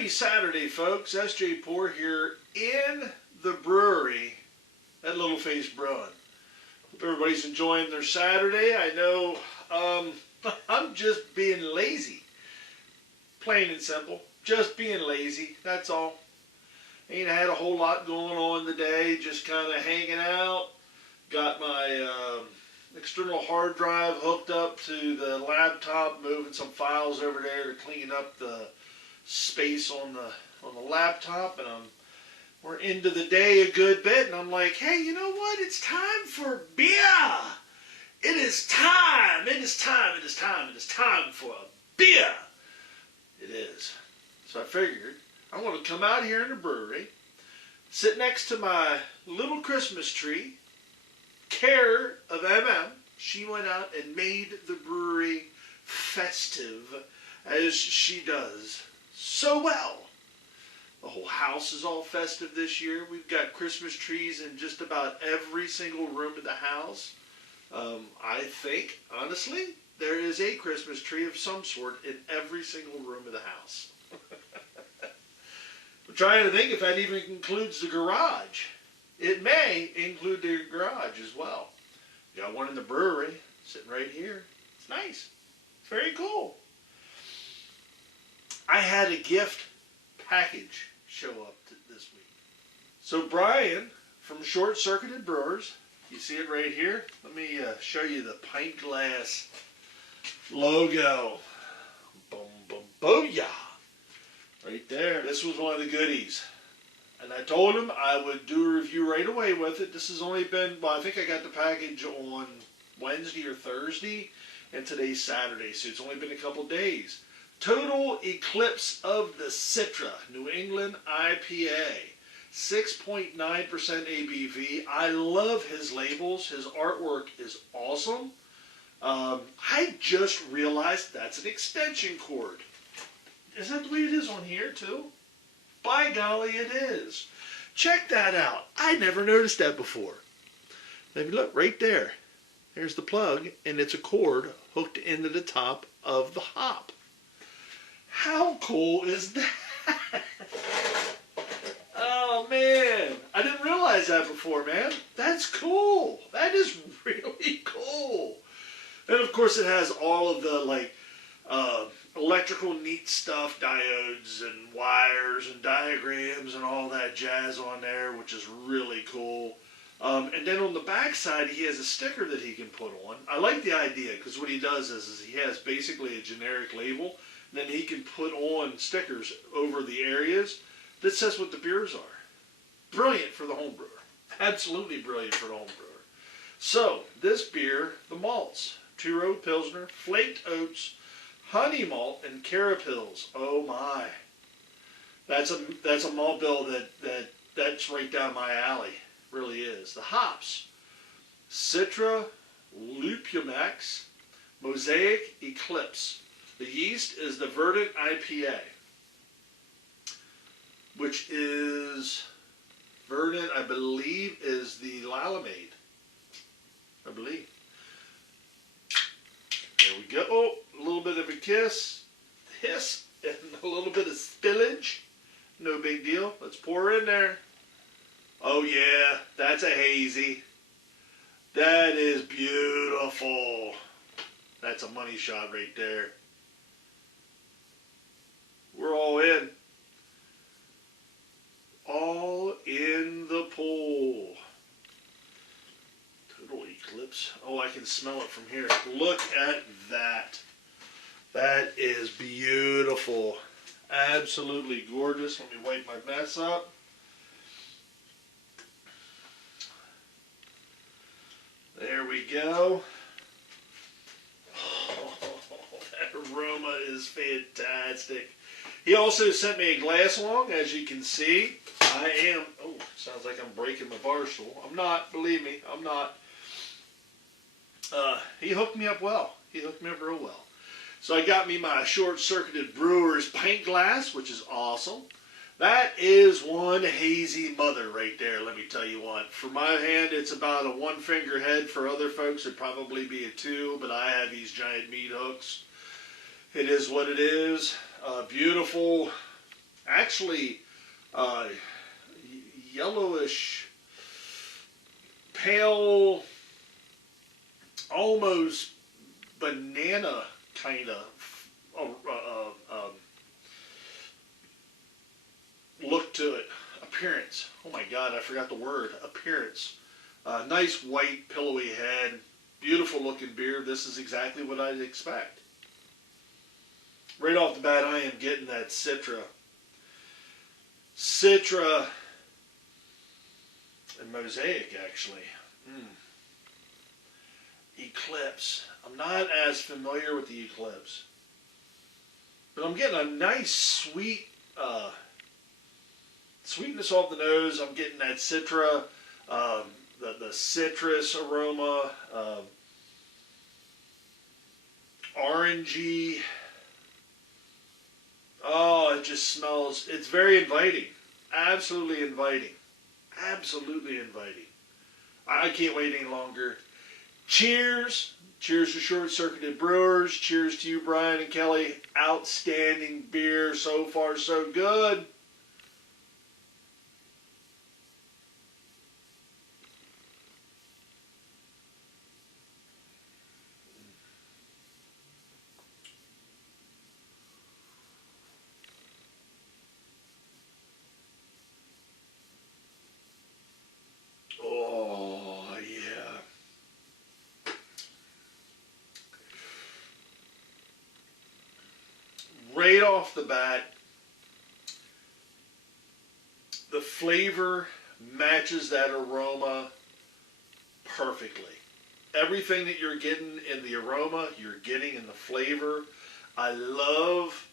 Happy Saturday, folks. Sjporr here in the brewery at Little Face Brewing. Hope everybody's enjoying their Saturday. I know I'm just being lazy. Plain and simple. Just being lazy. That's all. Ain't had a whole lot going on today. Just kind of hanging out. Got my external hard drive hooked up to the laptop, moving some files over there to clean up the space on the laptop, and we're into the day a good bit, and I'm like, hey, you know what? It's time for beer. It is time. It is time. It is time. It is time for a beer. It is. So I figured I want to come out here in the brewery, sit next to my little Christmas tree, care of MM. She went out and made the brewery festive, as she does so well. The whole house is all festive this year. We've got Christmas trees in just about every single room of the house. I think, honestly, there is a Christmas tree of some sort in every single room of the house. I'm trying to think if that even includes the garage. It may include the garage as well. Got one in the brewery, sitting right here. It's nice. It's very cool. I had a gift package show up this week. So Brian from Circuited Brewers, you see it right here? Let me show you the pint glass logo. Boom, boom, booyah! Right there. This was one of the goodies. And I told him I would do a review right away with it. This has only been, well, I think I got the package on Wednesday or Thursday, and today's Saturday, so it's only been a couple days. Total Eclipse of the Citra, New England IPA, 6.9% ABV. I love his labels. His artwork is awesome. I just realized that's an extension cord. Is that the way it is on here too? By golly, it is. Check that out. I never noticed that before. Maybe look, right there. There's the plug, and it's a cord hooked into the top of the hop. How cool is that? Oh, man. I didn't realize that before, man. That's cool. That is really cool. And, of course, it has all of the, electrical neat stuff, diodes and wires and diagrams and all that jazz on there, which is really cool. And then on the back side, he has a sticker that he can put on. I like the idea, because what he does is he has basically a generic label, and then he can put on stickers over the areas that says what the beers are. Brilliant for the home brewer. Absolutely brilliant for the home brewer. So, this beer, the malts, two-row Pilsner, flaked oats, honey malt, and carapils. Oh my. That's a malt bill that's right down my alley. Really is. The hops. Citra, Lupumex, Mosaic, Eclipse. The yeast is the Verdant IPA, which is Verdant, I believe, is the Lilamade. I believe. There we go. Oh, a little bit of a hiss, and a little bit of spillage. No big deal. Let's pour in there. Oh yeah, that's a hazy. That is beautiful. That's a money shot right there. We're all in. All in the pool. Total Eclipse. Oh, I can smell it from here. Look at that. That is beautiful. Absolutely gorgeous. Let me wipe my mess up. There we go. Oh, that aroma is fantastic. He also sent me a glass along, as you can see. Oh, sounds like I'm breaking my bar stool. I'm not, believe me, I'm not. He hooked me up well. He hooked me up real well. So I got me my Circuited Brewers pint glass, which is awesome. That is one hazy mother right there, let me tell you what. For my hand, it's about a one finger head. For other folks, it'd probably be a two, but I have these giant meat hooks. It is what it is. Beautiful, actually yellowish, pale, almost banana kind of look to it. Appearance. Oh my God, I forgot the word. Appearance. Nice white pillowy head. Beautiful looking beer. This is exactly what I'd expect. Right off the bat, I am getting that Citra. Citra and Mosaic, actually. Eclipse. I'm not as familiar with the Eclipse. But I'm getting a nice sweet sweetness off the nose. I'm getting that Citra, the citrus aroma, orangey. Oh, it just smells, it's very inviting. Absolutely inviting. Absolutely inviting. I can't wait any longer. Cheers. Cheers to Short-Circuited Brewers. Cheers to you, Brian and Kelly. Outstanding beer. So far, so good. Oh, yeah. Right off the bat, the flavor matches that aroma perfectly. Everything that you're getting in the aroma, you're getting in the flavor. I love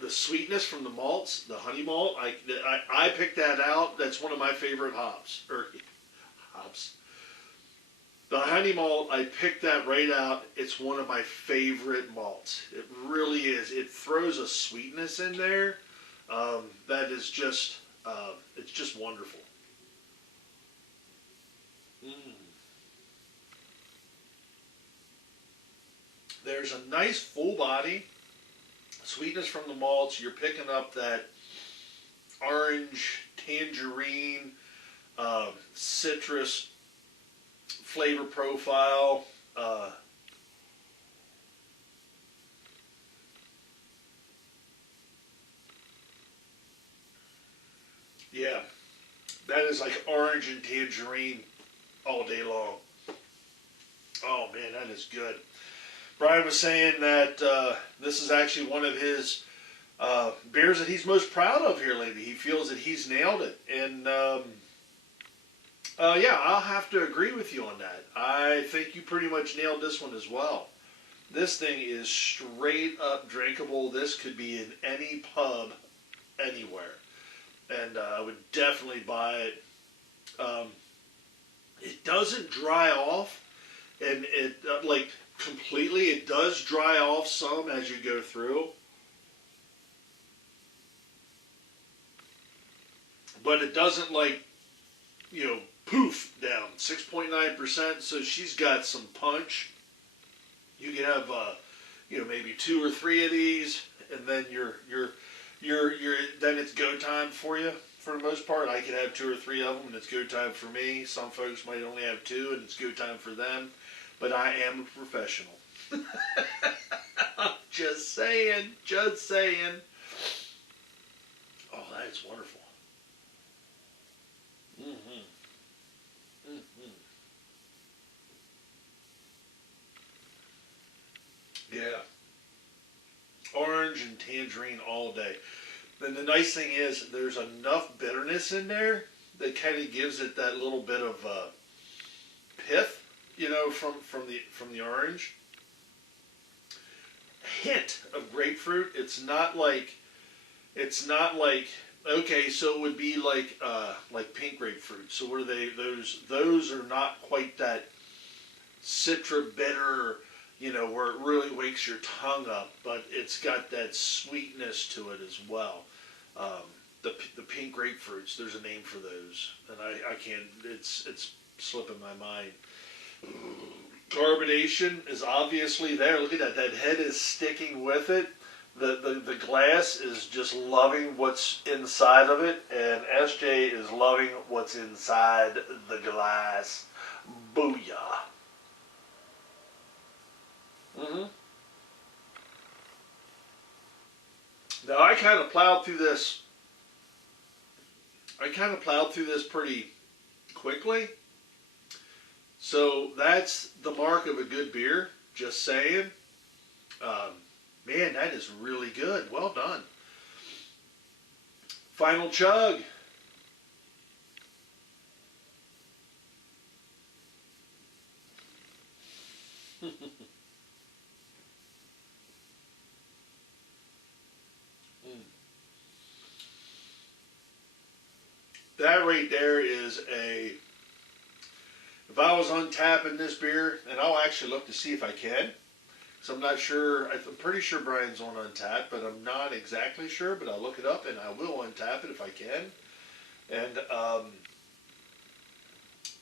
the sweetness from the malts, the honey malt. I picked that out. That's one of my favorite hops. The honey malt, I picked that right out. It's one of my favorite malts. It really is. It throws a sweetness in there that is just, it's just wonderful. There's a nice full body, sweetness from the malts. You're picking up that orange, tangerine, citrus flavor profile. Yeah, that is like orange and tangerine all day long. Oh man, that is good. Brian was saying that this is actually one of his beers that he's most proud of here lately. He feels that he's nailed it. And yeah, I'll have to agree with you on that. I think you pretty much nailed this one as well. This thing is straight up drinkable. This could be in any pub anywhere. And I would definitely buy it. It doesn't dry off. And it, like, completely, it does dry off some as you go through. But it doesn't, like, you know, poof down. 6.9%, so she's got some punch. You can have, you know, maybe 2 or 3 of these, and then then it's go time for you. For the most part, I could have 2 or 3 of them, and it's go time for me. Some folks might only have 2, and it's go time for them. But I am a professional. Just saying, just saying. Oh, that's wonderful. Yeah. Orange and tangerine all day. Then the nice thing is there's enough bitterness in there that kind of gives it that little bit of pith, you know, from the orange. Hint of grapefruit. It's not like okay, so it would be like pink grapefruit. So what are they? Those are not quite that citra bitter, you know, where it really wakes your tongue up, but it's got that sweetness to it as well. The pink grapefruits, there's a name for those, and I can't. It's slipping my mind. Carbonation is obviously there. Look at that. That head is sticking with it. The glass is just loving what's inside of it, and SJ is loving what's inside the glass. Booyah. Now I kind of plowed through this. Pretty quickly. So that's the mark of a good beer. Just saying. Man, that is really good. Well done. Final chug. That right there is a, if I was untapping this beer, and I'll actually look to see if I can, because I'm not sure, I'm pretty sure Brian's on Untapped, but I'm not exactly sure, but I'll look it up and I will untap it if I can. And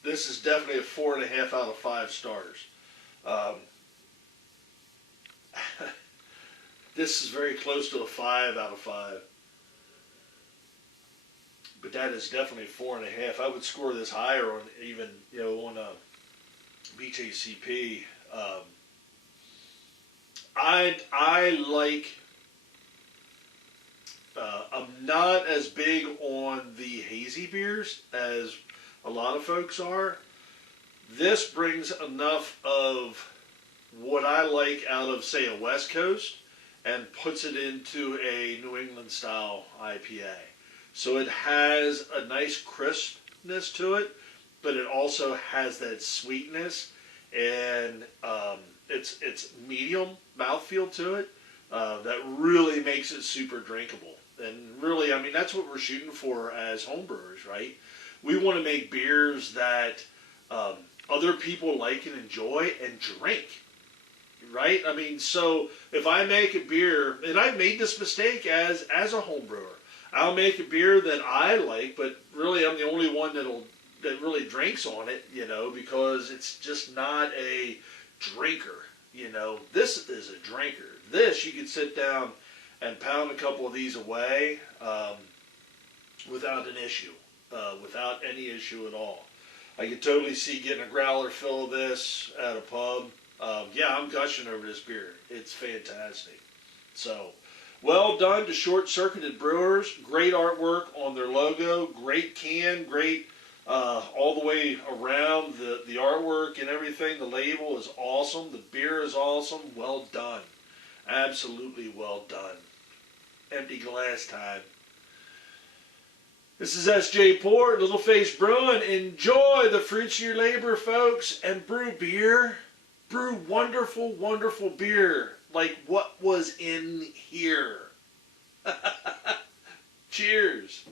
this is definitely a 4.5 out of 5 stars. This is very close to a 5 out of 5. But that is definitely 4.5. I would score this higher on even, on a BJCP. I like. I'm not as big on the hazy beers as a lot of folks are. This brings enough of what I like out of, say, a West Coast and puts it into a New England style IPA. So it has a nice crispness to it, but it also has that sweetness, and it's medium mouthfeel to it that really makes it super drinkable. And really, I mean, that's what we're shooting for as homebrewers, right? We want to make beers that other people like and enjoy and drink, right? I mean, so if I make a beer, and I've made this mistake as a homebrewer, I'll make a beer that I like, but really I'm the only one that really drinks on it, because it's just not a drinker, This is a drinker. This, you could sit down and pound a couple of these away without an issue, without any issue at all. I could totally see getting a growler fill of this at a pub. Yeah, I'm gushing over this beer. It's fantastic. So, well done to Short-Circuited Brewers. Great artwork on their logo. Great can. Great all the way around the artwork and everything. The label is awesome. The beer is awesome. Well done. Absolutely well done. Empty glass time. This is Sjporr, Little Face Brewing. Enjoy the fruits of your labor, folks, and brew beer. Brew wonderful, wonderful beer like what was in here. Cheers.